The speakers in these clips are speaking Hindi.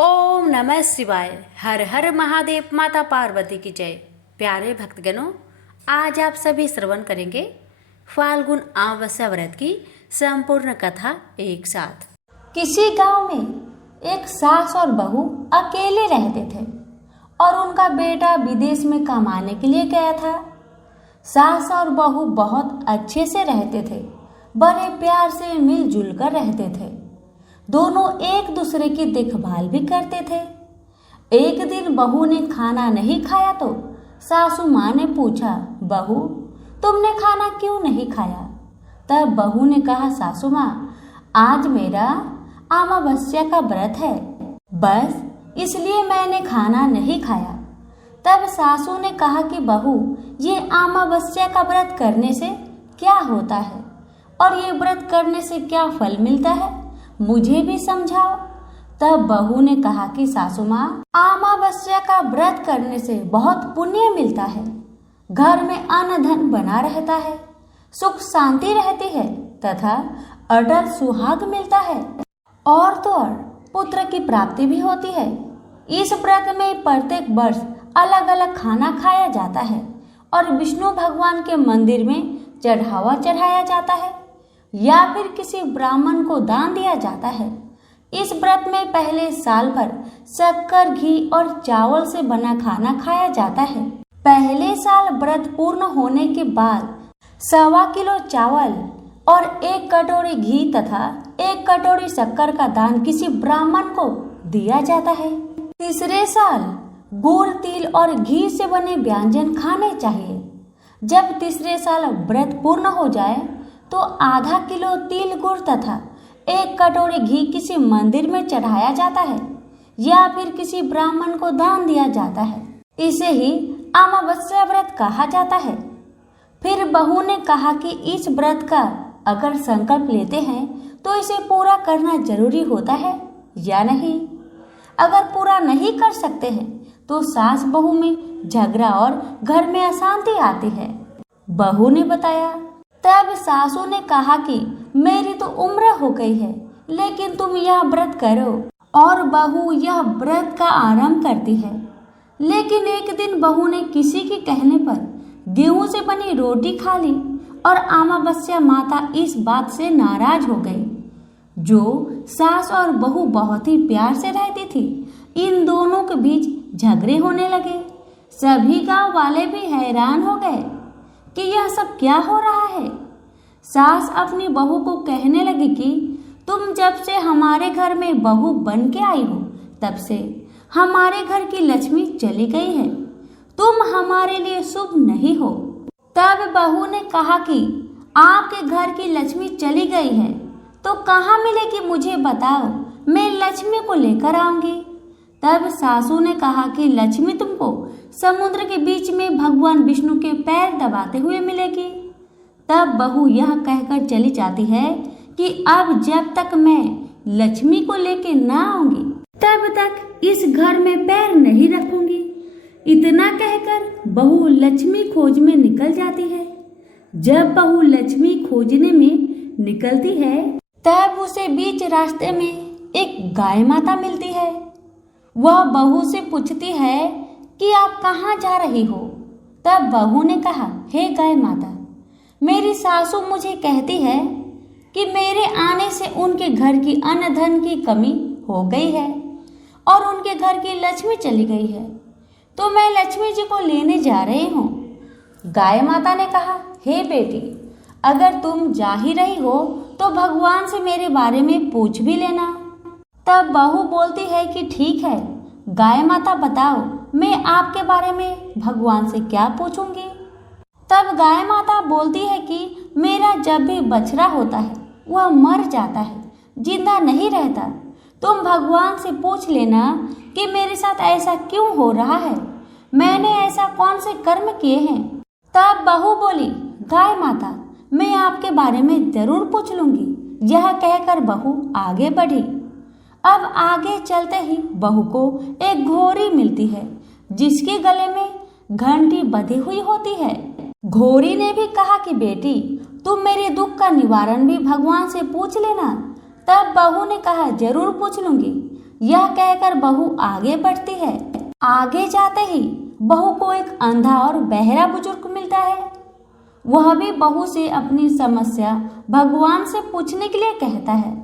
ओम नमः शिवाय। हर हर महादेव। माता पार्वती की जय। प्यारे भक्तगणों, आज आप सभी श्रवण करेंगे फाल्गुन अमावस्या व्रत की संपूर्ण कथा एक साथ। किसी गांव में एक सास और बहू अकेले रहते थे और उनका बेटा विदेश में कमाने के लिए गया था। सास और बहू बहुत अच्छे से रहते थे, बड़े प्यार से मिलजुल कर रहते थे। दोनों एक दूसरे की देखभाल भी करते थे। एक दिन बहू ने खाना नहीं खाया तो सासू माँ ने पूछा, बहू तुमने खाना क्यों नहीं खाया? तब बहू ने कहा, सासू माँ आज मेरा अमावस्या का व्रत है, बस इसलिए मैंने खाना नहीं खाया। तब सासू ने कहा कि बहू ये अमावस्या का व्रत करने से क्या होता है और ये व्रत करने से क्या फल मिलता है, मुझे भी समझाओ। तब बहू ने कहा कि सासू माँ अमावस्या का व्रत करने से बहुत पुण्य मिलता है, घर में अन्न धन बना रहता है, सुख शांति रहती है तथा अटल सुहाग मिलता है और तो और पुत्र की प्राप्ति भी होती है। इस व्रत में प्रत्येक वर्ष अलग अलग खाना खाया जाता है और विष्णु भगवान के मंदिर में चढ़ावा चढ़ाया जाता है या फिर किसी ब्राह्मण को दान दिया जाता है। इस व्रत में पहले साल भर शक्कर, घी और चावल से बना खाना खाया जाता है। पहले साल व्रत पूर्ण होने के बाद 1.25 किलो चावल और 1 कटोरी घी तथा 1 कटोरी शक्कर का दान किसी ब्राह्मण को दिया जाता है। तीसरे साल गुड़, तिल और घी से बने व्यंजन खाने चाहिए। जब तीसरे साल व्रत पूर्ण हो जाए तो आधा किलो तिल, गुड़ तथा 1 कटोरी घी किसी मंदिर में चढ़ाया जाता है या फिर किसी ब्राह्मण को दान दिया जाता है। इसे ही अमावस्या व्रत कहा जाता है। फिर बहू ने कहा कि इस व्रत का अगर संकल्प लेते हैं तो इसे पूरा करना जरूरी होता है या नहीं। अगर पूरा नहीं कर सकते हैं तो सास बहू में झगड़ा और घर में अशांति आती है। बहू ने बताया। तब सासू ने कहा कि मेरी तो उम्र हो गई है, लेकिन तुम यह व्रत करो। और बहू यह व्रत का आरंभ करती है। लेकिन एक दिन बहू ने किसी के कहने पर गेहूं से बनी रोटी खा ली और अमावस्या माता इस बात से नाराज हो गई। जो सास और बहू बहुत ही प्यार से रहती थी, इन दोनों के बीच झगड़े होने लगे। सभी गांव वाले भी हैरान हो गए कि यह सब क्या हो रहा है। सास अपनी बहू को कहने लगी कि तुम जब से हमारे घर में बहू बन के आई हो तब से हमारे घर की लक्ष्मी चली गई है, तुम हमारे लिए शुभ नहीं हो। तब बहू ने कहा कि आपके घर की लक्ष्मी चली गई है तो कहाँ मिलेगी, मुझे बताओ, मैं लक्ष्मी को लेकर आऊंगी। तब सासू ने कहा कि लक्ष्मी तुमको समुद्र के बीच में भगवान विष्णु के पैर दबाते हुए मिलेगी। तब बहू यह कहकर चली जाती है कि अब जब तक मैं लक्ष्मी को लेके ना आऊंगी तब तक इस घर में पैर नहीं रखूंगी। इतना कहकर बहू लक्ष्मी खोज में निकल जाती है। जब बहू लक्ष्मी खोजने में निकलती है तब उसे बीच रास्ते में एक गाय माता मिलती है। वह बहू से पूछती है कि आप कहाँ जा रही हो? तब बहू ने कहा, हे गाय माता, मेरी सासू मुझे कहती है कि मेरे आने से उनके घर की अन्न धन की कमी हो गई है और उनके घर की लक्ष्मी चली गई है, तो मैं लक्ष्मी जी को लेने जा रही हूँ। गाय माता ने कहा, हे बेटी, अगर तुम जा ही रही हो तो भगवान से मेरे बारे में पूछ भी लेना। तब बहू बोलती है कि ठीक है गाय माता, बताओ मैं आपके बारे में भगवान से क्या पूछूंगी। तब गाय माता बोलती है कि मेरा जब भी बछड़ा होता है वह मर जाता है, जिंदा नहीं रहता। तुम भगवान से पूछ लेना कि मेरे साथ ऐसा क्यों हो रहा है, मैंने ऐसा कौन से कर्म किए हैं। तब बहू बोली, गाय माता, मैं आपके बारे में जरूर पूछ लूंगी। यह कहकर बहू आगे बढ़ी। अब आगे चलते ही बहू को एक घोड़ी मिलती है जिसके गले में घंटी बंधी हुई होती है। घोड़ी ने भी कहा कि बेटी, तुम मेरे दुख का निवारण भी भगवान से पूछ लेना। तब बहू ने कहा, जरूर पूछ लूंगी। यह कहकर बहू आगे बढ़ती है। आगे जाते ही बहू को एक अंधा और बहरा बुजुर्ग मिलता है। वह भी बहू से अपनी समस्या भगवान से पूछने के लिए कहता है।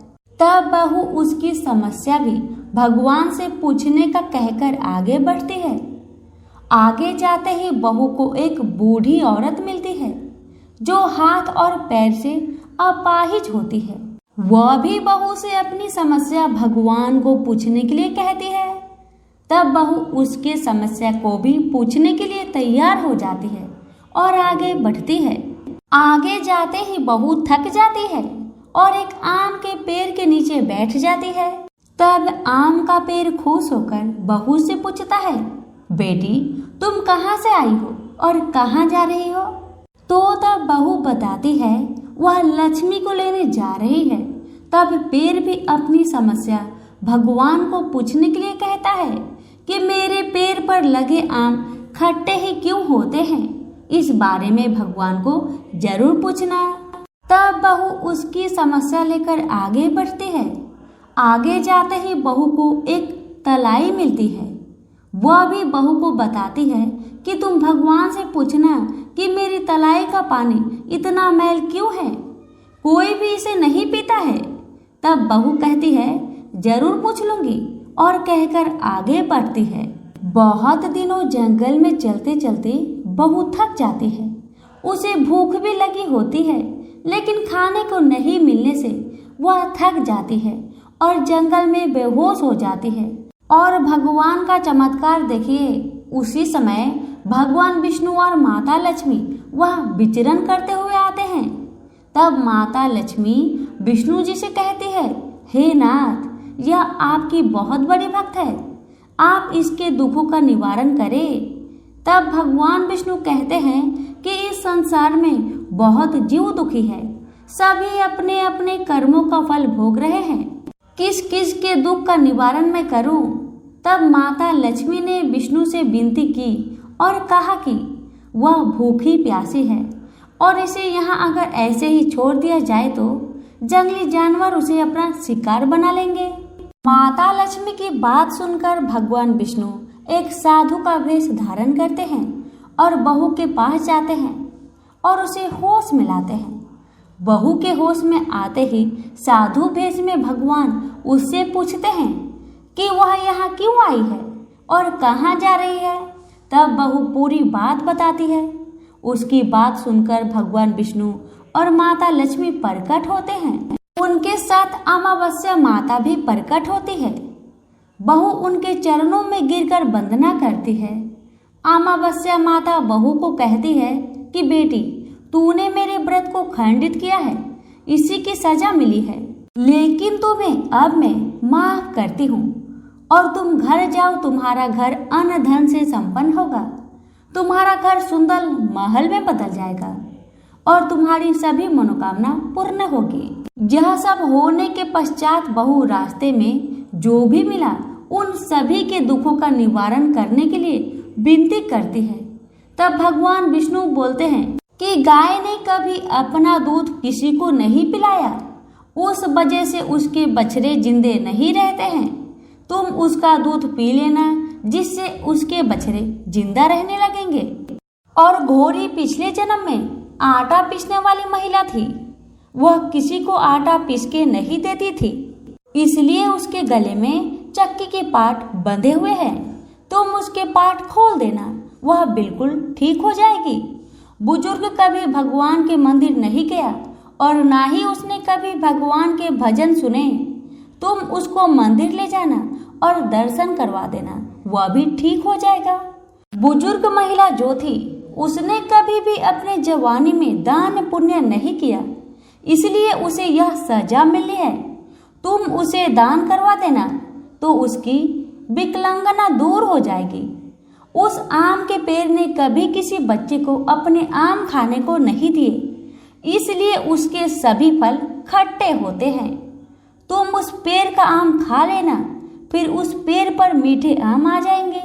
तब बहू उसकी समस्या भी भगवान से पूछने का कहकर आगे बढ़ती है। आगे जाते ही बहू को एक बूढ़ी औरत मिलती है जो हाथ और पैर से अपाहिज होती है। वह भी बहू से अपनी समस्या भगवान को पूछने के लिए कहती है। तब बहू उसके समस्या को भी पूछने के लिए तैयार हो जाती है और आगे बढ़ती है। आगे जाते ही बहू थक जाती है और एक आम के पेड़ के नीचे बैठ जाती है। तब आम का पेड़ खुश होकर बहू से पूछता है, बेटी तुम कहाँ से आई हो और कहाँ जा रही हो? तो तब बहू बताती है वह लक्ष्मी को लेने जा रही है। तब पेड़ भी अपनी समस्या भगवान को पूछने के लिए कहता है कि मेरे पेड़ पर लगे आम खट्टे ही क्यों होते हैं, इस बारे में भगवान को जरूर पूछना। तब बहू उसकी समस्या लेकर आगे बढ़ती है। आगे जाते ही बहू को एक तलाई मिलती है। वह भी बहू को बताती है कि तुम भगवान से पूछना कि मेरी तलाई का पानी इतना मैल क्यों है, कोई भी इसे नहीं पीता है। तब बहू कहती है जरूर पूछ लूंगी और कहकर आगे बढ़ती है। बहुत दिनों जंगल में चलते चलते बहू थक जाती है। उसे भूख भी लगी होती है, लेकिन खाने को नहीं मिलने से वह थक जाती है और जंगल में बेहोश हो जाती है। और भगवान का चमत्कार देखिए, उसी समय भगवान विष्णु और माता लक्ष्मी वह विचरण करते हुए आते हैं। तब माता लक्ष्मी विष्णु जी से कहती है, हे नाथ, यह आपकी बहुत बड़ी भक्त है, आप इसके दुखों का निवारण करें। तब भगवान विष्णु कहते हैं कि इस संसार में बहुत जीव दुखी है, सभी अपने अपने कर्मों का फल भोग रहे हैं, किस किस के दुख का निवारण मैं करूं? तब माता लक्ष्मी ने विष्णु से विनती की और कहा कि वह भूखी प्यासी है और इसे यहाँ अगर ऐसे ही छोड़ दिया जाए तो जंगली जानवर उसे अपना शिकार बना लेंगे। माता लक्ष्मी की बात सुनकर भगवान विष्णु एक साधु का वेश धारण करते हैं और बहू के पास जाते हैं और उसे होश में लाते हैं। बहू के होश में आते ही साधु वेश में भगवान उससे पूछते हैं कि वह यहाँ क्यों आई है और कहाँ जा रही है। तब बहू पूरी बात बताती है। उसकी बात सुनकर भगवान विष्णु और माता लक्ष्मी प्रकट होते हैं। उनके साथ अमावस्या माता भी प्रकट होती है। बहू उनके चरणों में गिरकर वंदना करती है। अमावस्या माता बहू को कहती है कि बेटी, तूने मेरे व्रत को खंडित किया है, इसी की सजा मिली है, लेकिन तुम्हें अब मैं माफ करती हूँ और तुम घर जाओ। तुम्हारा घर अन्न धन से संपन्न होगा, तुम्हारा घर सुंदर महल में बदल जाएगा और तुम्हारी सभी मनोकामना पूर्ण होगी। यह सब होने के पश्चात बहू रास्ते में जो भी मिला उन सभी के दुखों का निवारण करने के लिए विनती करती है। तब भगवान विष्णु बोलते हैं कि गाय ने कभी अपना दूध किसी को नहीं पिलाया, उस वजह से उसके बछड़े जिंदे नहीं रहते हैं। तुम उसका दूध पी लेना, जिससे उसके बछड़े जिंदा रहने लगेंगे। और घोड़ी पिछले जन्म में आटा पीसने वाली महिला थी। वह किसी को आटा पीस के नहीं देती थी, इसलिए उसके गले में चक्की के पाट बंधे हुए हैं। तुम उसके पाट खोल देना, वह बिल्कुल ठीक हो जाएगी। बुजुर्ग कभी भगवान के मंदिर नहीं गया और ना ही उसने कभी भगवान के भजन सुने। तुम उसको मंदिर ले जाना और दर्शन करवा देना, वह भी ठीक हो जाएगा। बुजुर्ग महिला जो थी उसने कभी भी अपने जवानी में दान पुण्य नहीं किया, इसलिए उसे यह सजा मिली है। तुम उसे दान करवा देना तो उसकी विकलांगना दूर हो जाएगी। उस आम के पेड़ ने कभी किसी बच्चे को अपने आम खाने को नहीं दिए, इसलिए उसके सभी फल खट्टे होते हैं। तुम उस पेड़ का आम खा लेना, फिर उस पेड़ पर मीठे आम आ जाएंगे।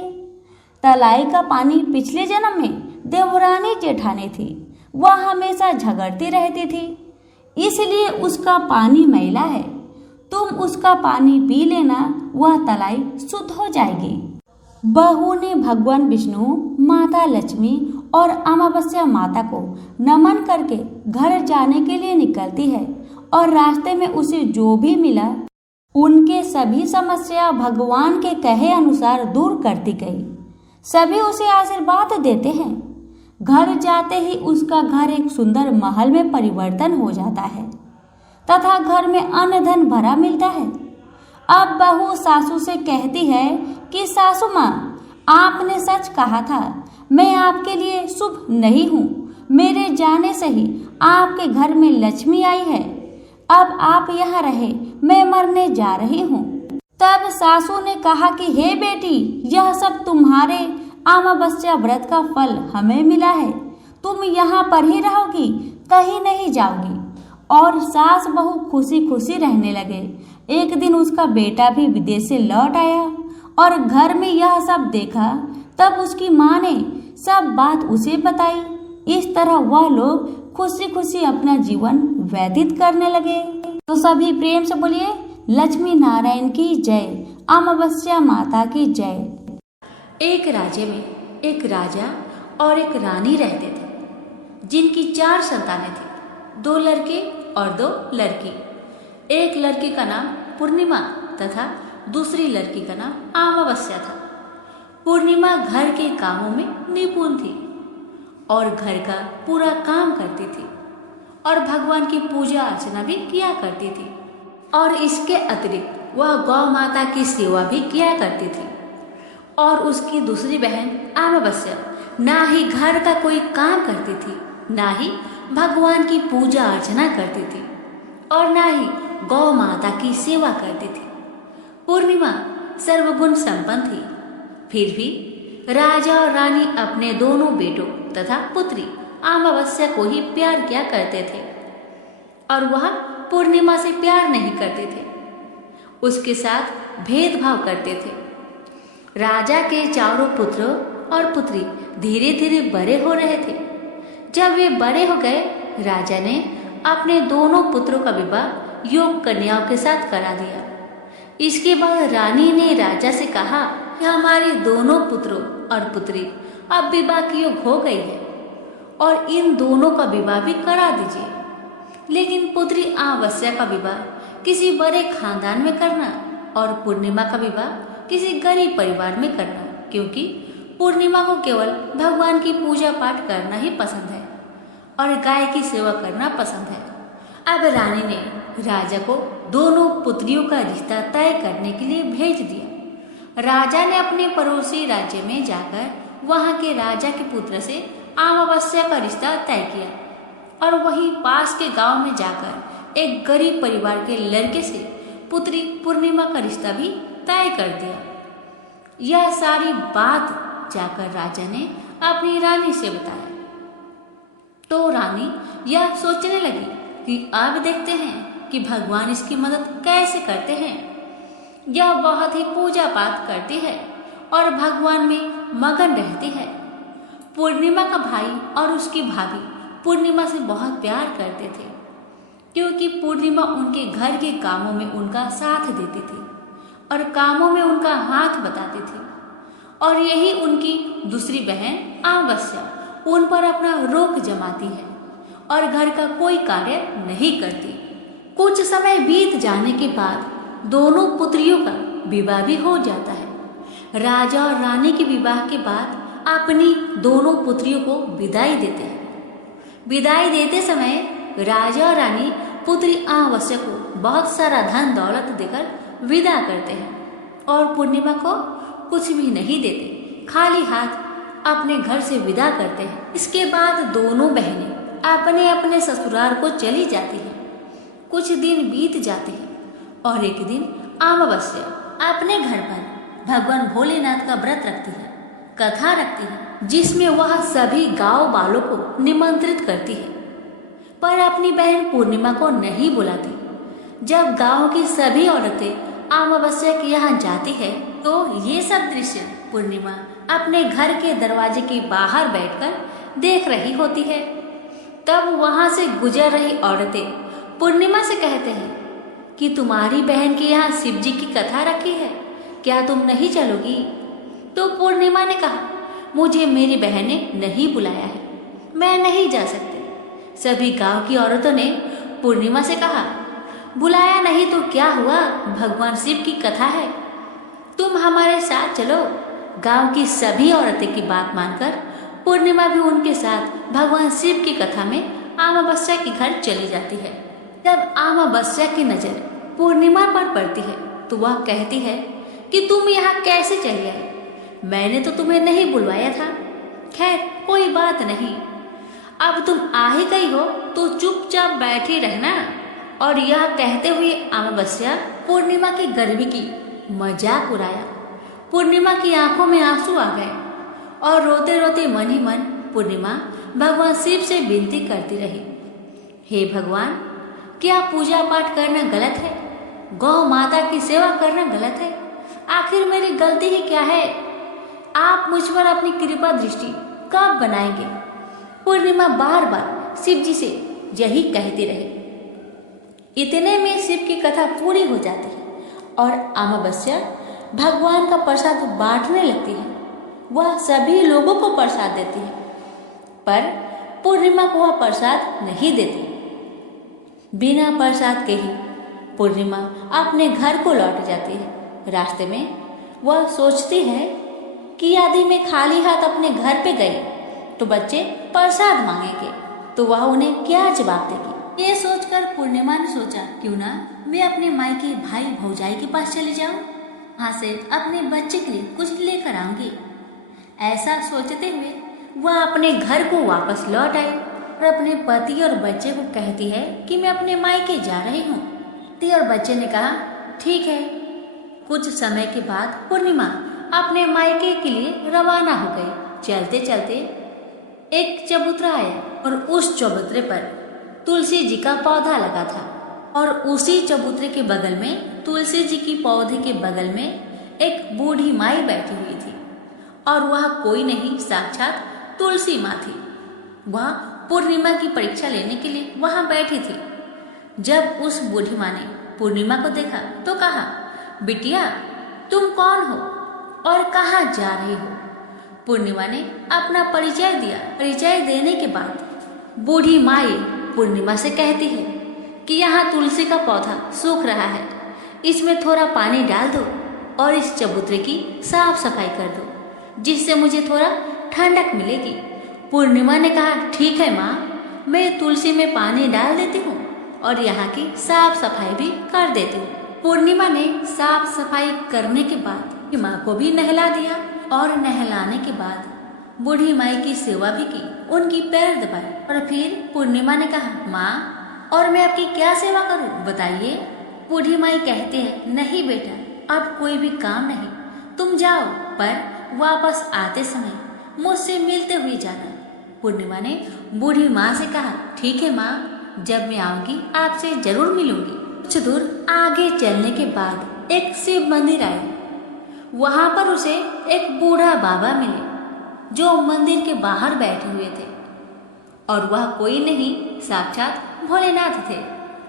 तलाई का पानी पिछले जन्म में देवरानी जेठानी थी, वह हमेशा झगड़ती रहती थी, इसलिए उसका पानी मैला है। तुम उसका पानी पी लेना वह तलाई शुद्ध हो जाएगी। बहू ने भगवान विष्णु, माता लक्ष्मी और अमावस्या माता को नमन करके घर जाने के लिए निकलती है और रास्ते में उसे जो भी मिला उनके सभी समस्या भगवान के कहे अनुसार दूर करती गई। सभी उसे आशीर्वाद देते हैं। घर जाते ही उसका घर एक सुंदर महल में परिवर्तन हो जाता है तथा घर में अन्न धन भरा मिलता है। अब बहू सासू से कहती है कि सासू माँ, आपने सच कहा था, मैं आपके लिए शुभ नहीं हूँ। मेरे जाने से ही आपके घर में लक्ष्मी आई है। अब आप यहाँ रहे, मैं मरने जा रही हूँ। तब सासू ने कहा कि हे बेटी, यह सब तुम्हारे अमावस्या व्रत का फल हमें मिला है। तुम यहाँ पर ही रहोगी, कहीं नहीं जाओगी। और सास बहू खुशी खुशी रहने लगे। एक दिन उसका बेटा भी विदेश से लौट आया और घर में यह सब देखा। तब उसकी माँ ने सब बात उसे बताई। इस तरह वह लोग खुशी खुशी अपना जीवन व्यतीत करने लगे। तो सभी प्रेम से बोलिए, लक्ष्मी नारायण की जय, अमावस्या माता की जय। एक राज्य में एक राजा और एक रानी रहते थे, जिनकी 4 संतानें थीं, 2 लड़के और 2 लड़की। एक लड़की का नाम पूर्णिमा तथा दूसरी लड़की का नाम अमावस्या था। पूर्णिमा घर के कामों में निपुण थी और घर का पूरा काम करती थी और भगवान की पूजा अर्चना भी किया करती थी। और इसके अतिरिक्त वह गौ माता की सेवा भी किया करती थी। और उसकी दूसरी बहन अमावस्या ना ही घर का कोई काम करती थी, ना ही भगवान की पूजा अर्चना करती थी और ना ही गौ माता की सेवा करती थी। पूर्णिमा सर्वगुण संपन्न थी। फिर भी राजा और रानी अपने दोनों बेटों तथा पुत्री अमावस्या को ही प्यार किया करते थे और वह पूर्णिमा से प्यार नहीं करते थे, उसके साथ भेदभाव करते थे। राजा के चारों पुत्र और पुत्री धीरे धीरे बड़े हो रहे थे। जब वे बड़े हो गए, राजा ने अपने दोनों पुत्रों का विवाह योग्य कन्याओं के साथ करा दिया। इसके बाद रानी ने राजा से कहा कि हमारे दोनों पुत्रों और पुत्री अब विवाह की योग्य हो गई है और इन दोनों का विवाह भी करा दीजिए। लेकिन पुत्री अमावस्या का विवाह किसी बड़े खानदान में करना और पूर्णिमा का विवाह किसी गरीब परिवार में करना, क्योंकि पूर्णिमा को केवल भगवान की पूजा पाठ करना ही पसंद है और गाय की सेवा करना पसंद है। अब रानी ने राजा को दोनों पुत्रियों का रिश्ता तय करने के लिए भेज दिया। राजा ने अपने पड़ोसी राज्य में जाकर वहां के राजा के पुत्र से अमावस्या का रिश्ता तय किया और वहीं पास के गांव में जाकर एक गरीब परिवार के लड़के से पुत्री पूर्णिमा का रिश्ता भी तय कर दिया। यह सारी बात जाकर राजा ने अपनी रानी से बताया तो रानी यह सोचने लगी कि अब देखते हैं कि भगवान इसकी मदद कैसे करते हैं। यह बहुत ही पूजा पाठ करती है और भगवान में मगन रहती है। पूर्णिमा का भाई और उसकी भाभी पूर्णिमा से बहुत प्यार करते थे, क्योंकि पूर्णिमा उनके घर के कामों में उनका साथ देती थी और कामों में उनका हाथ बताती थी। और यही उनकी दूसरी बहन अमावस्या उन पर अपना रोक जमाती है और घर का कोई कार्य नहीं करती। कुछ समय बीत जाने के बाद दोनों पुत्रियों का विवाह भी हो जाता है। राजा और रानी के विवाह के बाद अपनी दोनों पुत्रियों को विदाई देते हैं। विदाई देते समय राजा और रानी पुत्री अमावस्या को बहुत सारा धन दौलत देकर विदा करते हैं और पूर्णिमा को कुछ भी नहीं देते, खाली हाथ अपने घर से विदा करते हैं। इसके बाद दोनों बहनें अपने अपने ससुराल को चली जाती हैं। कुछ दिन बीत जाते हैं और एक दिन अमावस्या अपने घर पर भगवान भोलेनाथ का व्रत रखती है, कथा रखती है, जिसमें वह सभी गांव वालों को निमंत्रित करती है, पर अपनी बहन पूर्णिमा को नहीं बुलाती। जब गांव की सभी औरतें अमावस्या के यहाँ जाती है तो ये सब दृश्य पूर्णिमा अपने घर के दरवाजे के बाहर बैठकर देख रही होती है। तब वहां से गुजर रही औरतें पूर्णिमा से कहते हैं कि तुम्हारी बहन के यहाँ शिव जी की कथा रखी है, क्या तुम नहीं चलोगी? तो पूर्णिमा ने कहा, मुझे मेरी बहन ने नहीं बुलाया है, मैं नहीं जा सकती। सभी गांव की औरतों ने पूर्णिमा से कहा, बुलाया नहीं तो क्या हुआ, भगवान शिव की कथा है, तुम हमारे साथ चलो। गांव की सभी औरतें की बात मानकर पूर्णिमा भी उनके साथ भगवान शिव की कथा में अमावस्या के घर चली जाती है। जब अमावस्या की नजर पूर्णिमा पर पड़ती है तो वह कहती है कि तुम यहाँ कैसे चली आई, मैंने तो तुम्हें नहीं बुलवाया था। खैर कोई बात नहीं, अब तुम आ ही गई हो तो चुपचाप बैठी रहना। और यह कहते हुए अमावस्या पूर्णिमा की गर्मी की मजाक उड़ाया। पूर्णिमा की आंखों में आंसू आ गए और रोते रोते मन ही मन पूर्णिमा भगवान शिव से विनती करती रही, हे भगवान, क्या पूजा पाठ करना गलत है? गौ माता की सेवा करना गलत है? आखिर मेरी गलती ही क्या है? आप मुझ पर अपनी कृपा दृष्टि कब बनाएंगे? पूर्णिमा बार बार शिव जी से यही कहती रही। इतने में शिव की कथा पूरी हो जाती है और अमावस्या भगवान का प्रसाद बांटने लगती है। वह सभी लोगों को प्रसाद देती है, पर पूर्णिमा को वह प्रसाद नहीं देती। बिना प्रसाद के ही पूर्णिमा अपने घर को लौट जाती है। रास्ते में वह सोचती है कि यदि मैं खाली हाथ अपने घर पे गई तो बच्चे प्रसाद मांगेंगे, तो वह उन्हें क्या जवाब देगी। ये सोचकर पूर्णिमा ने सोचा, क्यों ना मैं अपने मायके भाई भौजाई के पास चली जाऊं, वहां से अपने बच्चे के लिए कुछ लेकर आऊंगी। ऐसा सोचते हुए वह अपने घर को वापस लौट आई और अपने पति और बच्चे को कहती है कि मैं अपने मायके जा रही हूँ। पति और बच्चे ने कहा, ठीक है। कुछ समय के बाद पूर्णिमा अपने मायके के लिए रवाना हो गई। चलते चलते एक चबूतरा आया और उस चबूतरे पर तुलसी जी का पौधा लगा था और उसी चबूतरे के बगल में, तुलसी जी की पौधे के बगल में एक बूढ़ी माई बैठी हुई थी और वह कोई नहीं, साक्षात तुलसी माँ थी। वह पूर्णिमा की परीक्षा लेने के लिए वहां बैठी थी। जब उस बूढ़ी माँ ने पूर्णिमा को देखा तो कहा, बिटिया तुम कौन हो और कहाँ जा रही हो? पूर्णिमा ने अपना परिचय दिया। परिचय देने के बाद बूढ़ी माई पूर्णिमा से कहती है कि यहाँ तुलसी का पौधा सूख रहा है, इसमें थोड़ा पानी डाल दो और इस चबूतरे की साफ सफाई कर दो, जिससे मुझे थोड़ा ठंडक मिलेगी। पूर्णिमा ने कहा, ठीक है माँ, मैं तुलसी में पानी डाल देती हूँ और यहाँ की साफ सफाई भी कर देती हूँ। पूर्णिमा ने साफ सफाई करने के बाद माँ को भी नहला दिया और नहलाने के बाद बूढ़ी माई की सेवा भी की, उनकी पैर दबाए और फिर पूर्णिमा ने कहा, माँ और मैं आपकी क्या सेवा करूँ, बताइए। बूढ़ी माई कहती है, नहीं बेटा, अब कोई भी काम नहीं, तुम जाओ, पर वापस आते समय मुझसे मिलते हुए जाना। पूर्णिमा ने बूढ़ी माँ से कहा, ठीक है माँ, जब मैं आऊंगी आपसे जरूर मिलूंगी। कुछ दूर आगे चलने के बाद एक शिव मंदिर आया। वहां पर उसे एक बूढ़ा बाबा मिले जो मंदिर के बाहर बैठे हुए थे और वह कोई नहीं, साक्षात भोलेनाथ थे।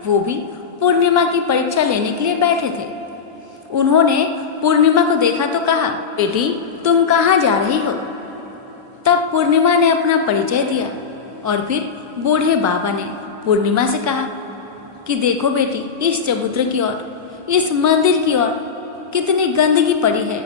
वो भी पूर्णिमा की परीक्षा लेने के लिए बैठे थे। उन्होंने पूर्णिमा को देखा तो कहा, बेटी तुम कहाँ जा रही हो? तब पूर्णिमा ने अपना परिचय दिया और फिर बूढ़े बाबा ने पूर्णिमा से कहा कि देखो बेटी, इस चबूतरे की ओर, इस मंदिर की ओर कितनी गंदगी पड़ी है,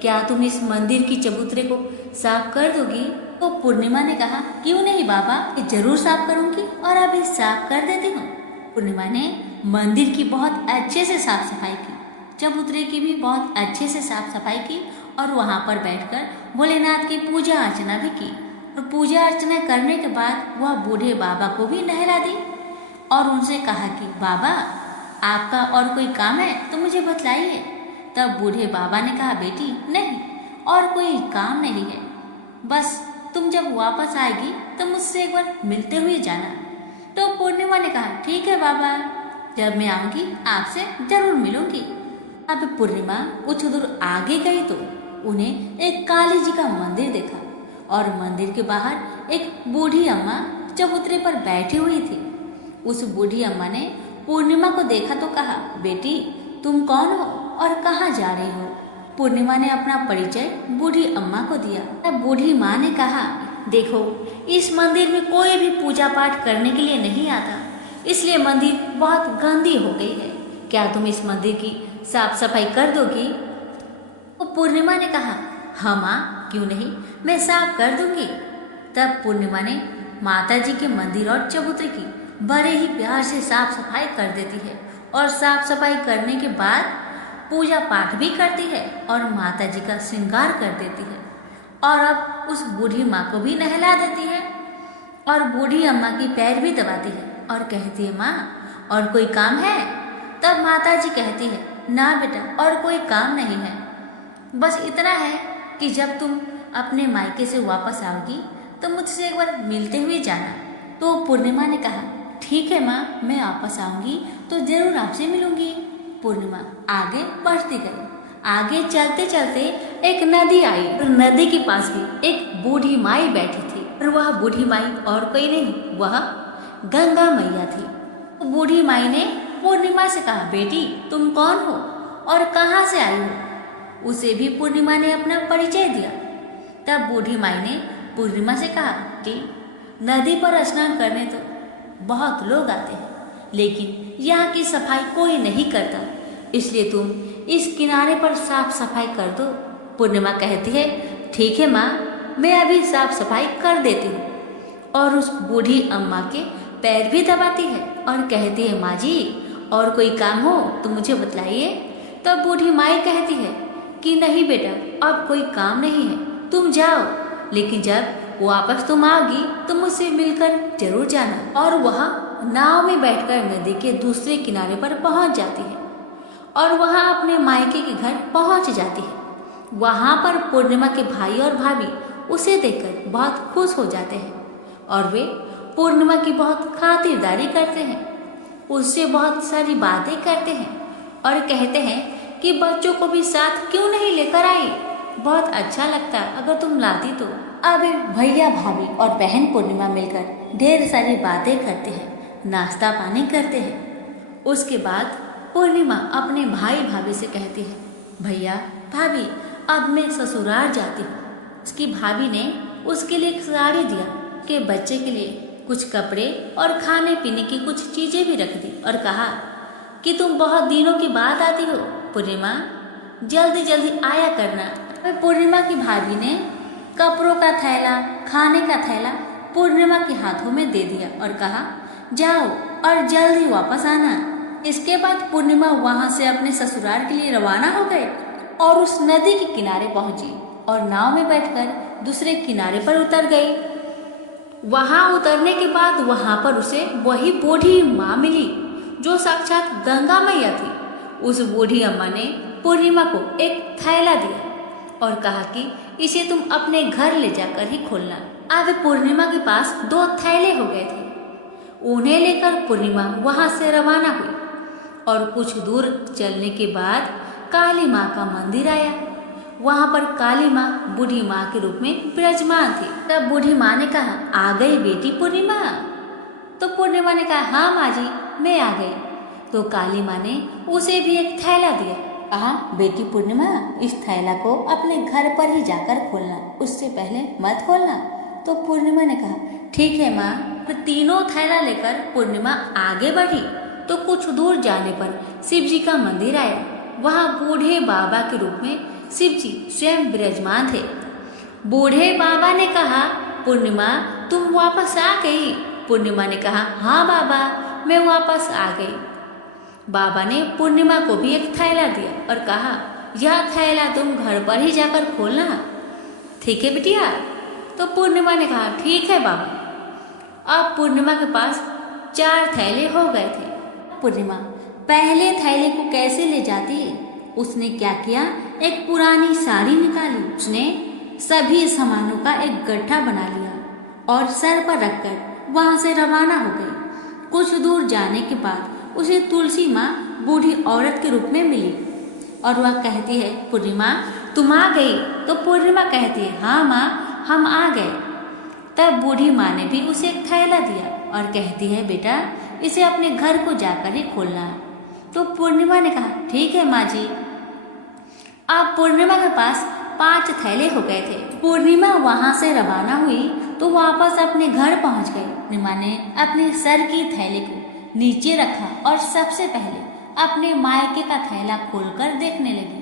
क्या तुम इस मंदिर की चबूतरे को साफ कर दोगी? तो पूर्णिमा ने कहा, क्यों नहीं बाबा, जरूर साफ करूंगी और अभी साफ कर देती हूँ। पूर्णिमा ने मंदिर की बहुत अच्छे से साफ सफाई की, चबूतरे की भी बहुत अच्छे से साफ सफाई की और वहां पर बैठकर भोलेनाथ की पूजा अर्चना भी की। और पूजा अर्चना करने के बाद वह बूढ़े बाबा को भी नहला दी और उनसे कहा कि बाबा आपका और कोई काम है तो मुझे बतलाइए। तब बूढ़े बाबा ने कहा, बेटी नहीं, और कोई काम नहीं है, बस तुम जब वापस आएगी तो मुझसे एक बार मिलते हुए जाना। तो पूर्णिमा ने कहा, ठीक है बाबा, जब मैं आऊंगी आपसे जरूर मिलूंगी। अब पूर्णिमा कुछ दूर आगे गई तो उन्हें एक काली जी का मंदिर देखा और मंदिर के बाहर एक बूढ़ी अम्मा चबूतरे पर बैठी हुई थी। उस बूढ़ी अम्मा ने पूर्णिमा को देखा तो कहा, बेटी तुम कौन हो और कहाँ जा रही हो? पूर्णिमा ने अपना परिचय बूढ़ी अम्मा को दिया। तब बूढ़ी माँ ने कहा, देखो इस मंदिर में कोई भी पूजा पाठ करने के लिए नहीं आता, इसलिए मंदिर बहुत गंदी हो गई है। क्या तुम इस मंदिर की साफ सफाई कर दोगी? तो पूर्णिमा ने कहा, हाँ माँ, क्यों नहीं, मैं साफ कर दूंगी। तब पूर्णिमा ने माता जी के मंदिर और चबूतरे की बड़े ही प्यार से साफ सफाई कर देती है और साफ सफाई करने के बाद पूजा पाठ भी करती है और माता जी का श्रृंगार कर देती है और अब उस बूढ़ी माँ को भी नहला देती है और बूढ़ी अम्मा की पैर भी दबाती है और कहती है, माँ और कोई काम है? तब माता जी कहती है, ना बेटा और कोई काम नहीं है, बस इतना है कि जब तुम अपने मायके से वापस आओगी तो मुझसे एक बार मिलते हुए जाना। तो पूर्णिमा ने कहा, ठीक है माँ, मैं वापस आऊंगी तो जरूर आपसे मिलूंगी। पूर्णिमा आगे बढ़ती गई। आगे चलते चलते एक नदी आई और नदी के पास भी एक बूढ़ी माई बैठी थी और वह बूढ़ी माई और कोई नहीं, वह गंगा मैया थी। तो बूढ़ी माई ने पूर्णिमा से कहा, बेटी तुम कौन हो और कहाँ से आई हो? उसे भी पूर्णिमा ने अपना परिचय दिया। तब बूढ़ी माई ने पूर्णिमा से कहा कि नदी पर स्नान करने तो बहुत लोग आते हैं, लेकिन यहाँ की सफाई कोई नहीं करता, इसलिए तुम इस किनारे पर साफ सफाई कर दो। पूर्णिमा कहती है, ठीक है माँ, मैं अभी साफ सफाई कर देती हूँ। और उस बूढ़ी अम्मा के पैर भी दबाती है और कहती है, माँ जी और कोई काम हो तो मुझे बतलाइए। तब बूढ़ी माई कहती है कि नहीं बेटा, अब कोई काम नहीं है, तुम जाओ, लेकिन जब वापस तुम आओगी तो मुझसे मिलकर जरूर जाना। और वह नाव में बैठकर नदी के दूसरे किनारे पर पहुंच जाती है और वहां अपने मायके के घर पहुंच जाती है। वहां पर पूर्णिमा के भाई और भाभी उसे देखकर बहुत खुश हो जाते हैं और वे पूर्णिमा की बहुत खातिरदारी करते हैं, उससे बहुत सारी बातें करते हैं और कहते हैं कि बच्चों को भी साथ क्यों नहीं लेकर आई, बहुत अच्छा लगता अगर तुम लाती तो। अब भैया भाभी और बहन पूर्णिमा मिलकर ढेर सारी बातें करते हैं, नाश्ता पानी करते हैं। उसके बाद पूर्णिमा अपने भाई भाभी से कहती है, भैया भाभी अब मैं ससुराल जाती हूँ। उसकी भाभी ने उसके लिए एक साड़ी दिया कि बच्चे के लिए कुछ कपड़े और खाने पीने की कुछ चीजें भी रख दी और कहा कि तुम बहुत दिनों के बाद आती हो पूर्णिमा, जल्दी जल्दी आया करना। पूर्णिमा की भाभी ने कपड़ों का थैला, खाने का थैला पूर्णिमा के हाथों में दे दिया और कहा, जाओ और जल्दी वापस आना। इसके बाद पूर्णिमा वहां से अपने ससुराल के लिए रवाना हो गए और उस नदी के किनारे पहुंची और नाव में बैठकर दूसरे किनारे पर उतर गई। वहां उतरने के बाद वहां पर उसे वही बूढ़ी माँ मिली जो साक्षात गंगा मैया थी। उस बूढ़ी अम्मा ने पूर्णिमा को एक थैला दिया और कहा कि इसे तुम अपने घर ले जाकर ही खोलना। अब पूर्णिमा के पास 2 थैले हो गए थे। उन्हें लेकर पूर्णिमा वहां से रवाना हुई और कुछ दूर चलने के बाद काली माँ का मंदिर आया। वहां पर काली माँ बूढ़ी माँ के रूप में विराजमान थी। तब बूढ़ी माँ ने कहा, आ गई बेटी पूर्णिमा? तो पूर्णिमा ने कहा, हाँ माँ जी, मैं आ गई। तो काली माँ ने उसे भी एक थैला दिया, कहा, बेटी पूर्णिमा इस थैला को अपने घर पर ही जाकर खोलना, उससे पहले मत खोलना। तो पूर्णिमा ने कहा, ठीक है माँ। फिर तीनों थैला लेकर पूर्णिमा आगे बढ़ी तो कुछ दूर जाने पर शिव जी का मंदिर आया। वहाँ बूढ़े बाबा के रूप में शिव जी स्वयं विराजमान थे। बूढ़े बाबा ने कहा, पूर्णिमा तुम वापस आ गई? पूर्णिमा ने कहा, हाँ बाबा, मैं वापस आ गई। बाबा ने पूर्णिमा को भी एक थैला दिया और कहा, यह थैला तुम घर पर ही जाकर खोलना, ठीक है बिटिया? तो पूर्णिमा ने कहा, ठीक है बाबा। अब पूर्णिमा के पास 4 थैले हो गए थे। पूर्णिमा पहले थैले को कैसे ले जाती? उसने क्या किया, एक पुरानी साड़ी निकाली, उसने सभी सामानों का एक गड्ढा बना लिया और सर पर रखकर वहां से रवाना हो गई। कुछ दूर जाने के बाद उसे तुलसी माँ बूढ़ी औरत के रूप में मिली और वह कहती है, पूर्णिमा तुम आ गई? तो पूर्णिमा कहती है, हाँ माँ, हम आ गए। तब बूढ़ी माँ ने भी उसे एक थैला दिया और कहती है, बेटा इसे अपने घर को जाकर ही खोलना। तो पूर्णिमा ने कहा, ठीक है माँ जी। अब पूर्णिमा के पास 5 थैले हो गए थे। पूर्णिमा वहां से रवाना हुई तो वापस अपने घर पहुंच गई। पूर्णिमा ने अपने सर की थैले को नीचे रखा और सबसे पहले अपने मायके का थैला खोलकर देखने लगी।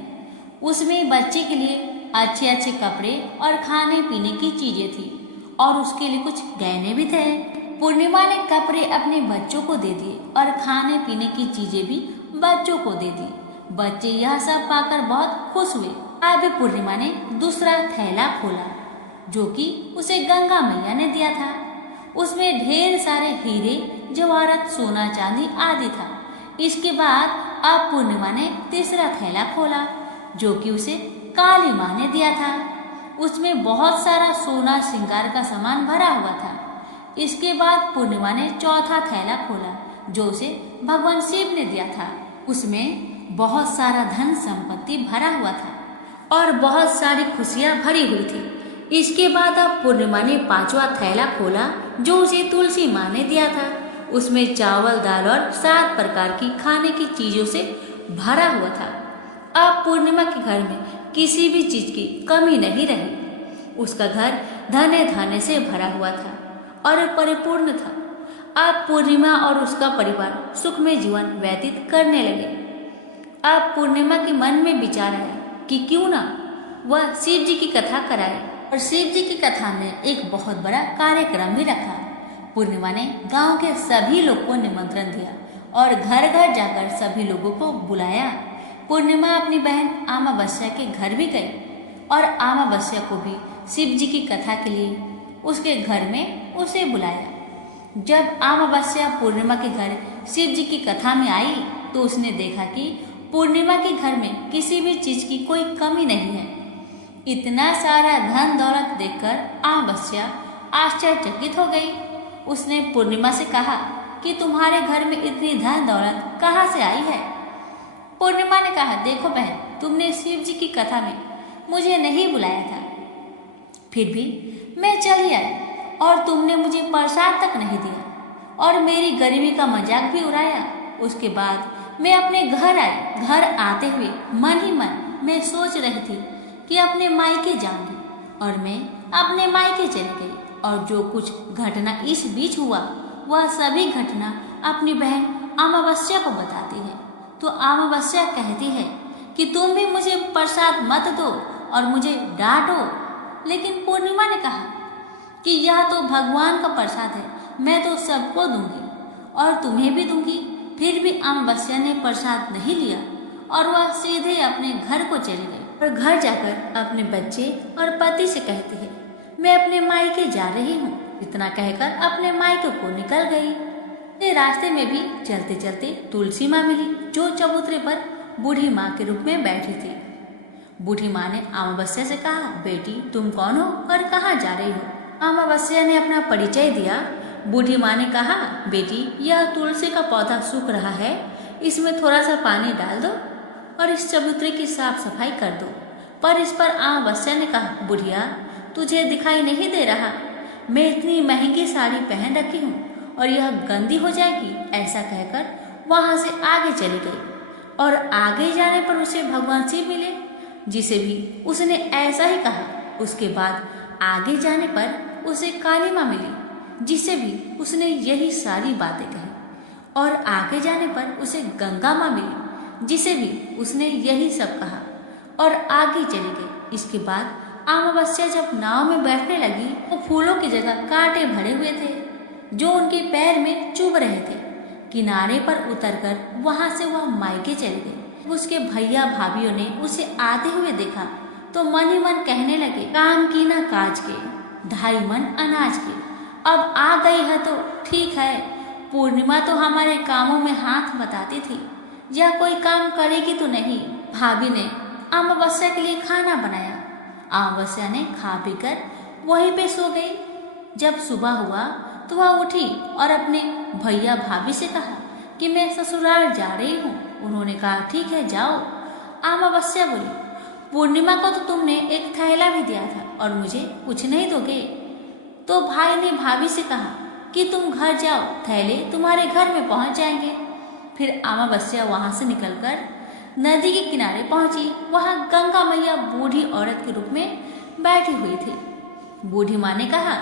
उसमें बच्चे के लिए अच्छे अच्छे कपड़े और खाने पीने की चीजें थी और उसके लिए कुछ गहने भी थे। पूर्णिमा ने कपड़े अपने बच्चों को दे दिए और खाने पीने की चीजें भी बच्चों को दे दी। बच्चे यह सब पाकर बहुत खुश हुए। अब पूर्णिमा ने दूसरा थैला खोला जो कि उसे गंगा मैया ने दिया था। उसमें ढेर सारे हीरे जवाहरात सोना चांदी आदि था। इसके बाद अब पूर्णिमा ने तीसरा थैला खोला जो कि उसे काली माँ ने दिया था। उसमें बहुत सारा सोना श्रृंगार का सामान भरा हुआ था। इसके बाद पूर्णिमा ने चौथा थैला खोला जो उसे भगवान शिव ने दिया था। उसमें बहुत सारा धन संपत्ति भरा हुआ था और बहुत सारी खुशियां भरी हुई थी। इसके बाद अब पूर्णिमा ने 5वां थैला खोला जो उसे तुलसी माँ ने दिया था। उसमें चावल दाल और 7 प्रकार की खाने की चीजों से भरा हुआ था। अब पूर्णिमा के घर में किसी भी चीज की कमी नहीं रही। उसका घर धने धने से भरा हुआ था और परिपूर्ण था। अब पूर्णिमा और उसका परिवार सुखमय जीवन व्यतीत करने लगे। अब पूर्णिमा के मन में विचार आया कि क्यों ना वह शिव जी की कथा कराए और शिव जी की कथा में एक बहुत बड़ा कार्यक्रम भी रखा। पूर्णिमा ने गांव के सभी लोग को निमंत्रण दिया और घर घर जाकर सभी लोगों को बुलाया। पूर्णिमा अपनी बहन अमावस्या के घर भी गई और अमावस्या को भी शिव जी की कथा के लिए उसके घर में उसे बुलाया। जब अमावस्या पूर्णिमा के घर शिव जी की कथा में आई तो उसने देखा कि पूर्णिमा के घर में किसी भी चीज की कोई कमी नहीं है। इतना सारा धन दौलत देखकर अमावस्या आश्चर्यचकित हो गई। उसने पूर्णिमा से कहा कि तुम्हारे घर में इतनी धन दौलत कहाँ से आई है। पूर्णिमा ने कहा, देखो बहन, तुमने शिव जी की कथा में मुझे नहीं बुलाया था, फिर भी मैं चली आई और तुमने मुझे प्रसाद तक नहीं दिया और मेरी गरीबी का मजाक भी उड़ाया। उसके बाद मैं अपने घर आई। घर आते हुए मन ही मन मैं सोच रही थी कि अपने मायके जाऊंगी और मैं अपने मायके चली गई और जो कुछ घटना इस बीच हुआ वह सभी घटना अपनी बहन अमावस्या को बताती है। तो अमावस्या कहती है कि तुम भी मुझे प्रसाद मत दो और मुझे डांटो। लेकिन पूर्णिमा ने कहा कि यह तो भगवान का प्रसाद है, मैं तो सबको दूंगी और तुम्हें भी दूंगी। फिर भी अमावस्या ने प्रसाद नहीं लिया और वह सीधे अपने घर को चली गई और घर जाकर अपने बच्चे और पति से कहती है, मैं अपने मायके जा रही हूँ। इतना कहकर अपने मायके को निकल गई। रास्ते में भी चलते चलते तुलसी माँ मिली जो चबूतरे पर बूढ़ी माँ के रूप में बैठी थी। बूढ़ी माँ ने अमावस्या से कहा, बेटी तुम कौन हो और कहाँ जा रही हो। अमावस्या ने अपना परिचय दिया। बूढ़ी माँ ने कहा, बेटी यह तुलसी का पौधा सूख रहा है, इसमें थोड़ा सा पानी डाल दो और इस चबूतरे की साफ सफाई कर दो। पर इस पर अमावस्या ने कहा, बुढ़िया तुझे दिखाई नहीं दे रहा, मैं इतनी महंगी साड़ी पहन रखी हूँ और यह गंदी हो जाएगी। ऐसा कहकर वहां से आगे चली गई और आगे जाने पर उसे भगवान शिव मिले जिसे भी उसने ऐसा ही कहा। उसके बाद आगे जाने पर उसे काली माँ मिली जिसे भी उसने यही सारी बातें कही और आगे जाने पर उसे गंगा माँ मिली जिसे भी उसने यही सब कहा और आगे चली गई। इसके बाद अमावस्या जब नाव में बैठने लगी तो फूलों की जगह कांटे भरे हुए थे जो उनके पैर में चुभ रहे थे। किनारे पर उतरकर वहां से वह मायके चली गई। उसके भैया भाभीओं ने उसे आते हुए देखा तो मन ही मन कहने लगे, काम की ना काज के, 2.5 मन अनाज के। अब आ गई है तो ठीक है, पूर्णिमा तो हमारे कामों में हाथ बटाती थी, यह कोई काम करेगी तो नहीं। भाभी ने अमावस्या के लिए खाना बनाया। अमावस्या ने खा पी कर वहीं पे सो गई। जब सुबह हुआ तो वह उठी और अपने भैया भाभी से कहा कि मैं ससुराल जा रही हूँ। उन्होंने कहा, ठीक है जाओ। अमावस्या बोली, पूर्णिमा को तो तुमने एक थैला भी दिया था और मुझे कुछ नहीं दोगे। तो भाई ने भाभी से कहा कि तुम घर जाओ, थैले तुम्हारे घर में पहुंच जाएंगे। फिर अमावस्या वहां से निकलकर नदी के किनारे पहुंची। वहां गंगा मैया बूढ़ी औरत के रूप में बैठी हुई थी। बूढ़ी माँ ने कहा,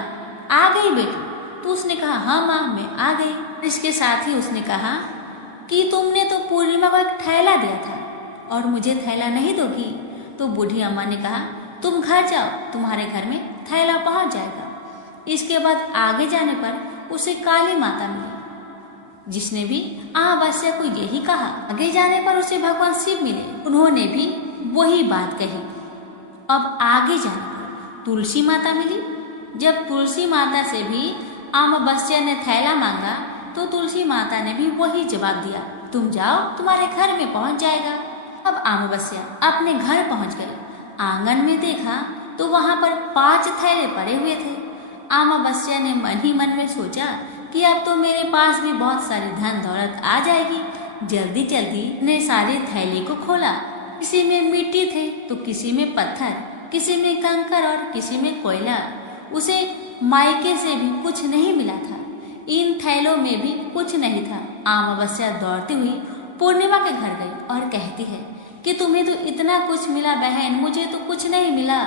आ गई बेटी? तो उसने कहा, हाँ माँ, मैं आ गई। इसके साथ ही उसने कहा कि तुमने तो पूर्णिमा को एक थैला दिया था और मुझे थैला नहीं दोगी? तो बूढ़ी अम्मा ने कहा, तुम घर जाओ, तुम्हारे घर में थैला पहुंच जाएगा। इसके बाद आगे जाने पर उसे काली माता मिली, जिसने भी अमावस्या को यही कहा। आगे जाने पर उसे भगवान शिव मिले, उन्होंने भी वही बात कही। अब आगे जाने पर तुलसी माता मिली। जब तुलसी माता से भी अमावस्या ने थैला मांगा तो तुलसी माता ने भी वही जवाब दिया, तुम जाओ, तुम्हारे घर में पहुंच जाएगा। अब अमावस्या अपने घर पहुंच गई। आंगन में देखा तो वहां पर 5 थैले पड़े हुए थे। अमावस्या ने मन ही मन में सोचा कि अब तो मेरे पास भी बहुत सारी धन दौलत आ जाएगी। जल्दी जल्दी ने सारे थैले को खोला। किसी में मिट्टी थे तो किसी में पत्थर, किसी में कंकर और किसी में कोयला। उसे मायके से भी कुछ नहीं मिला था। इन थैलों में भी कुछ नहीं था। अमावस्या दौड़ती हुई पूर्णिमा के घर गई और कहती है कि तुम्हें तो इतना कुछ मिला बहन, मुझे तो कुछ नहीं मिला,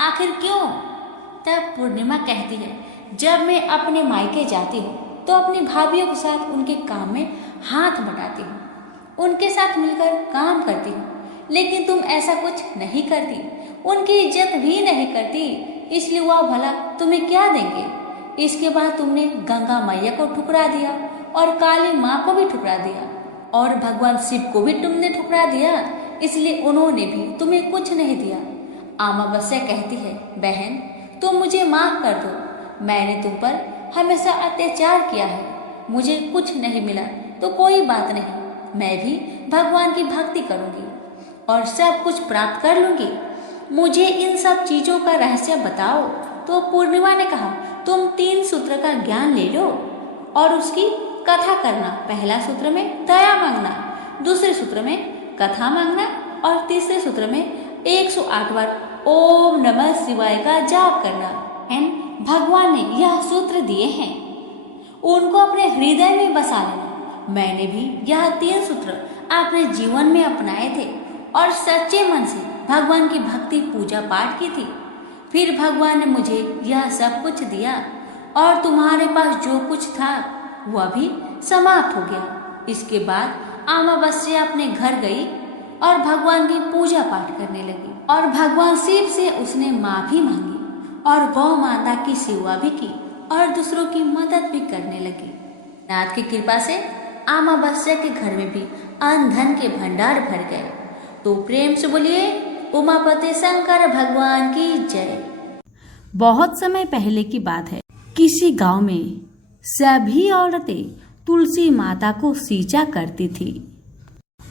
आखिर क्यों? तब पूर्णिमा कहती है, जब मैं अपने मायके जाती हूँ तो अपनी भाभियों के साथ उनके काम में हाथ बटाती हूँ, उनके साथ मिलकर काम करती हूँ, लेकिन तुम ऐसा कुछ नहीं करती, उनकी इज्जत भी नहीं करती, इसलिए वह भला तुम्हें क्या देंगे? इसके बाद तुमने गंगा मैया को ठुकरा दिया और काली माँ को भी ठुकरा दिया और भगवान शिव को भी तुमने ठुकरा दिया, इसलिए उन्होंने भी तुम्हें कुछ नहीं दिया। अमावस्या कहती है, बहन तुम मुझे माफ कर दो, मैंने तुम पर हमेशा अत्याचार किया है, मुझे कुछ नहीं मिला तो कोई बात नहीं, मैं भी भगवान की भक्ति करूंगी और सब कुछ प्राप्त कर लूंगी, मुझे इन सब चीजों का रहस्य बताओ। तो पूर्णिमा ने कहा, तुम 3 सूत्र का ज्ञान ले लो और उसकी कथा करना। पहला सूत्र में दया मांगना, दूसरे सूत्र में कथा मांगना और तीसरे सूत्र में 108 बार ओम नमः शिवाय का जाप करना। भगवान ने यह सूत्र दिए हैं, उनको अपने हृदय में बसा लेना। मैंने भी यह 3 सूत्र अपने जीवन में अपनाए थे और सच्चे मन से भगवान की भक्ति पूजा पाठ की थी। फिर भगवान ने मुझे यह सब कुछ दिया और तुम्हारे पास जो कुछ था वह भी समाप्त हो गया। इसके बाद अमावस्या अपने घर गई और भगवान की पूजा पाठ करने लगी और भगवान शिव से उसने माफी मांगी और गौ माता की सेवा भी की और दूसरों की मदद भी करने लगी। नाथ की कृपा से अमावस्या के घर में भी अन्न धन के भंडार भर गए। तो प्रेम से बोलिए उमापति शंकर भगवान की जय। बहुत समय पहले की बात है, किसी गांव में सभी औरतें तुलसी माता को सींचा करती थी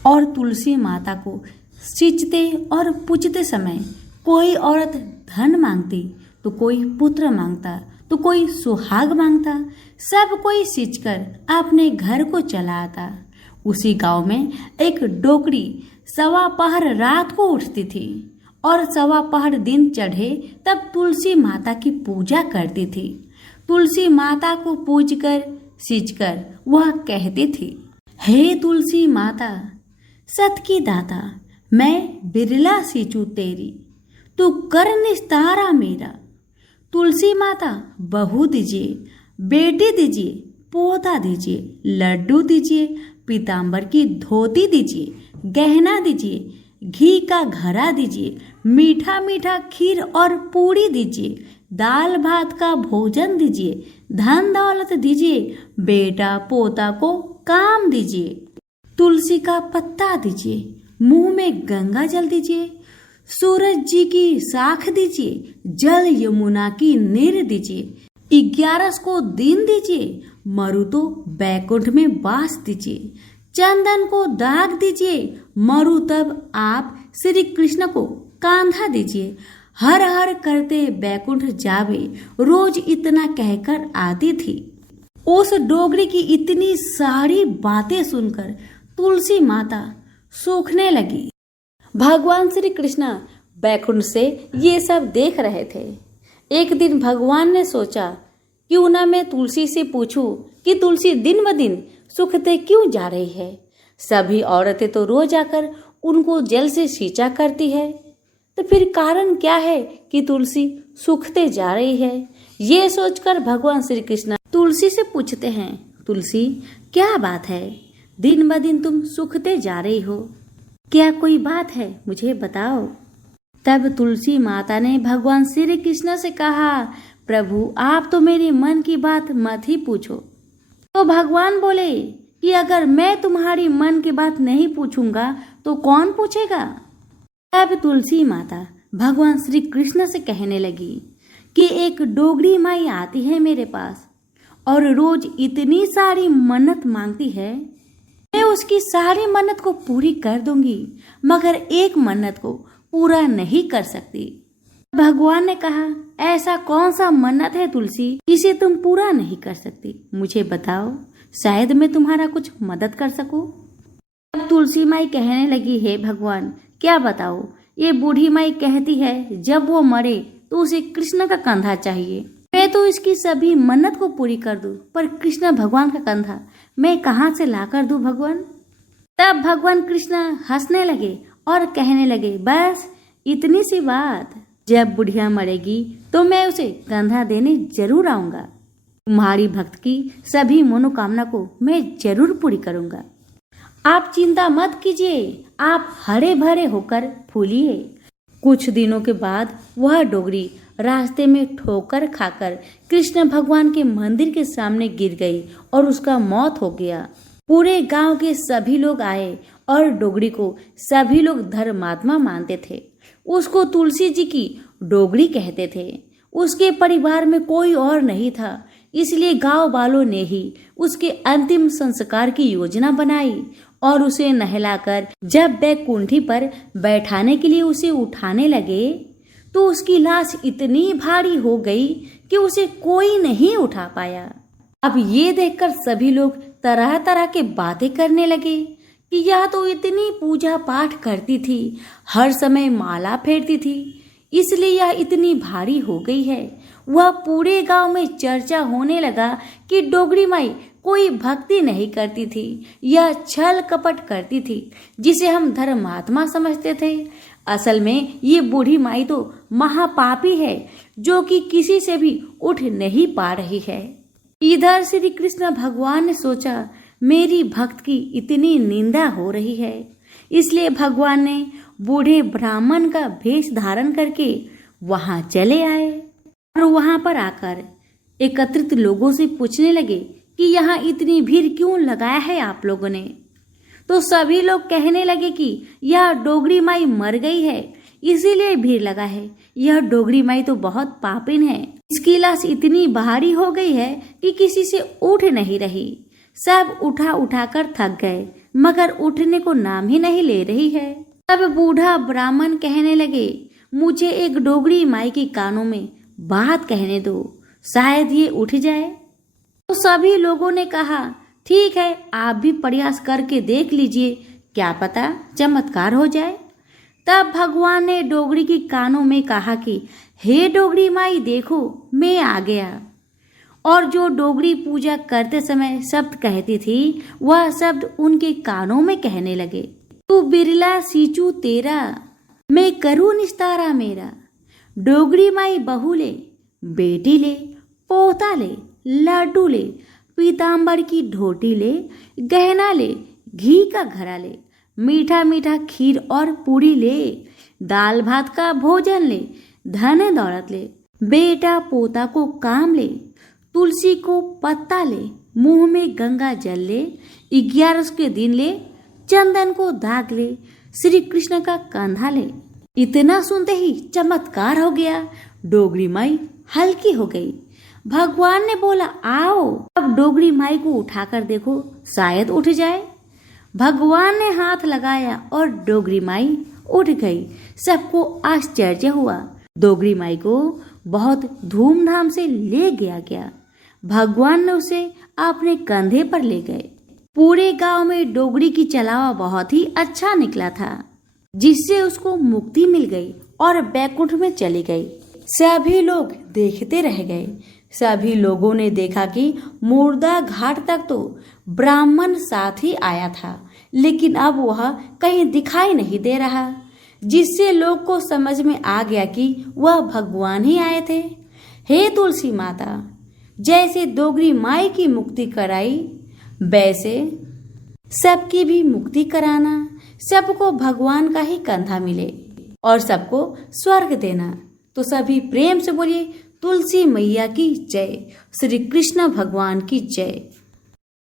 और तुलसी माता को सींचते और पूजते समय कोई औरत धन मांगती तो कोई पुत्र मांगता तो कोई सुहाग मांगता, सब कोई सींचकर अपने घर को चला आता। उसी गांव में एक डोकरी 1.15 पहर रात को उठती थी और 1.15 पहर दिन चढ़े तब तुलसी माता की पूजा करती थी। तुलसी माता को पूजकर सींचकर वह कहती थी, हे तुलसी माता सत की दाता, मैं बिरला सींचू तेरी, तू कर निस्तारा मेरा। तुलसी माता बहू दीजिए, बेटी दीजिए, पोता दीजिए, लड्डू दीजिए, पीताम्बर की धोती दीजिए, गहना दीजिए, घी का घड़ा दीजिए, मीठा मीठा खीर और पूरी दीजिए, दाल भात का भोजन दीजिए, धन दौलत दीजिए, बेटा पोता को काम दीजिए, तुलसी का पत्ता दीजिए, मुंह में गंगा जल दीजिए, सूरज जी की साख दीजिए, जल यमुना की नीर दीजिए, 11 को दिन दीजिए, मरु बैकुंठ में वास दीजिए, चंदन को दाग दीजिए, मरु तब आप श्री कृष्ण को कांधा दीजिए, हर हर करते बैकुंठ जावे, रोज इतना कहकर आती थी। उस डोगरी की इतनी सारी बातें सुनकर तुलसी माता सूखने लगी। भगवान श्री कृष्ण बैकुंठ से ये सब देख रहे थे। एक दिन भगवान ने सोचा क्यों ना मैं तुलसी से पूछूं कि तुलसी दिन ब दिन सूखते क्यों जा रही है। सभी औरतें तो रोज आकर उनको जल से सींचा करती है, तो फिर कारण क्या है कि तुलसी सूखते जा रही है। ये सोचकर भगवान श्री कृष्ण तुलसी से पूछते हैं, तुलसी क्या बात है, दिन ब दिन तुम सूखते जा रही हो, क्या कोई बात है, मुझे बताओ। तब तुलसी माता ने भगवान श्री कृष्ण से कहा, प्रभु आप तो मेरे मन की बात मत ही पूछो। तो भगवान बोले कि अगर मैं तुम्हारी मन की बात नहीं पूछूंगा तो कौन पूछेगा। तब तुलसी माता भगवान श्री कृष्ण से कहने लगी कि एक डोगरी माई आती है मेरे पास और रोज इतनी सारी मन्नत मांगती है, मैं उसकी सारी मन्नत को पूरी कर दूंगी, मगर एक मन्नत को पूरा नहीं कर सकती। भगवान ने कहा, ऐसा कौन सा मन्नत है तुलसी जिसे तुम पूरा नहीं कर सकती, मुझे बताओ, शायद मैं तुम्हारा कुछ मदद कर सकूं। अब तुलसी माई कहने लगी, हे भगवान क्या बताओ, ये बूढ़ी माई कहती है जब वो मरे तो उसे कृष्ण का कंधा चाहिए। मैं तो इसकी सभी मन्नत को पूरी कर दूं, पर कृष्ण भगवान का कंधा मैं कहाँ से ला कर दूं भगवान। तब भगवान कृष्ण हंसने लगे और कहने लगे, बस इतनी सी बात, जब बुढ़िया मरेगी तो मैं उसे कंधा देने जरूर आऊंगा। तुम्हारी भक्त की सभी मनोकामना को मैं जरूर पूरी करूंगा। आप चिंता मत कीजिए, आप हरे भरे होकर फूलिए। कुछ दिनों के बाद वह डोगरी रास्ते में ठोकर खाकर कृष्ण भगवान के मंदिर के सामने गिर गई और उसका मौत हो गया। पूरे गांव के सभी लोग आए और डोगरी को सभी लोग धर्मात्मा मानते थे। उसको तुलसी जी की डोगरी कहते थे। उसके परिवार में कोई और नहीं था, इसलिए गांव वालों ने ही उसके अंतिम संस्कार की योजना बनाई और उसे नहलाकर जब बैकुंठी पर बैठाने के लिए उसे उठाने लगे तो उसकी लाश इतनी भारी हो गई कि उसे कोई नहीं उठा पाया। अब ये देखकर सभी लोग तरह तरह के बातें करने लगे कि यह तो इतनी पूजा पाठ करती थी, हर समय माला फेरती थी, इसलिए यह इतनी भारी हो गई है। वह पूरे गांव में चर्चा होने लगा कि डोगरी माई कोई भक्ति नहीं करती थी, यह छल कपट करती थी, जिसे हम धर्मात्मा समझते थे। असल में ये बूढ़ी माई तो महापापी है, जो कि किसी से भी उठ नहीं पा रही है। इधर श्री कृष्ण भगवान ने सोचा, मेरी भक्त की इतनी निंदा हो रही है, इसलिए भगवान ने बूढ़े ब्राह्मण का भेष धारण करके वहां चले आए और वहां पर आकर एकत्रित लोगों से पूछने लगे कि यहाँ इतनी भीड़ क्यों लगाया है आप लोगों ने। तो सभी लोग कहने लगे कि यह डोगरी माई मर गई है, इसीलिए भीड़ लगा है। यह डोगरी माई तो बहुत पापिन है, इसकी लाश इतनी भारी हो गई है कि किसी से उठ नहीं रही। सब उठा उठाकर थक गए, मगर उठने को नाम ही नहीं ले रही है। तब बूढ़ा ब्राह्मण कहने लगे, मुझे एक डोगरी माई की कानों में बात कहने दो, शायद ये उठ जाए। तो सभी लोगों ने कहा, ठीक है, आप भी प्रयास करके देख लीजिए, क्या पता चमत्कार हो जाए। तब भगवान ने डोगरी की कानों में कहा कि हे डोगरी माई देखो, मैं आ गया। और जो डोगरी पूजा करते समय शब्द कहती थी, वह शब्द उनके कानों में कहने लगे, तू बिरला सींचू तेरा, मैं करूँ निस्तारा मेरा। डोगरी माई बहू ले, बेटी ले, पोता ले, लड्डू ले, पीताम्बर की ढोटी ले, गहना ले, घी का घड़ा ले, मीठा मीठा खीर और पूरी ले, दाल भात का भोजन ले, धन दौलत ले, बेटा पोता को काम ले, तुलसी को पत्ता ले, मुंह में गंगा जल ले, 11 के दिन ले, चंदन को दाग ले, श्री कृष्ण का कंधा ले। इतना सुनते ही चमत्कार हो गया, डोगरी माई हल्की हो गई। भगवान ने बोला, आओ अब डोगरी माई को उठाकर देखो, शायद उठ जाए। भगवान ने हाथ लगाया और डोगरी माई उठ गई। सबको आश्चर्य हुआ। डोगरी माई को बहुत धूमधाम से ले गया। भगवान ने उसे अपने कंधे पर ले गए। पूरे गांव में डोगरी की चलावा बहुत ही अच्छा निकला था, जिससे उसको मुक्ति मिल गई और बैकुंठ में चली गई। सभी लोग देखते रह गए। सभी लोगों ने देखा कि मुर्दा घाट तक तो ब्राह्मण साथ ही आया था, लेकिन अब वह कहीं दिखाई नहीं दे रहा, जिससे लोग को समझ में आ गया कि वह भगवान ही आए थे। हे तुलसी माता, जैसे दोगरी माई की मुक्ति कराई, वैसे सबकी भी मुक्ति कराना, सबको भगवान का ही कंधा मिले और सबको स्वर्ग देना। तो सभी प्रेम से बोलिए तुलसी मैया की जय, श्री कृष्ण भगवान की जय।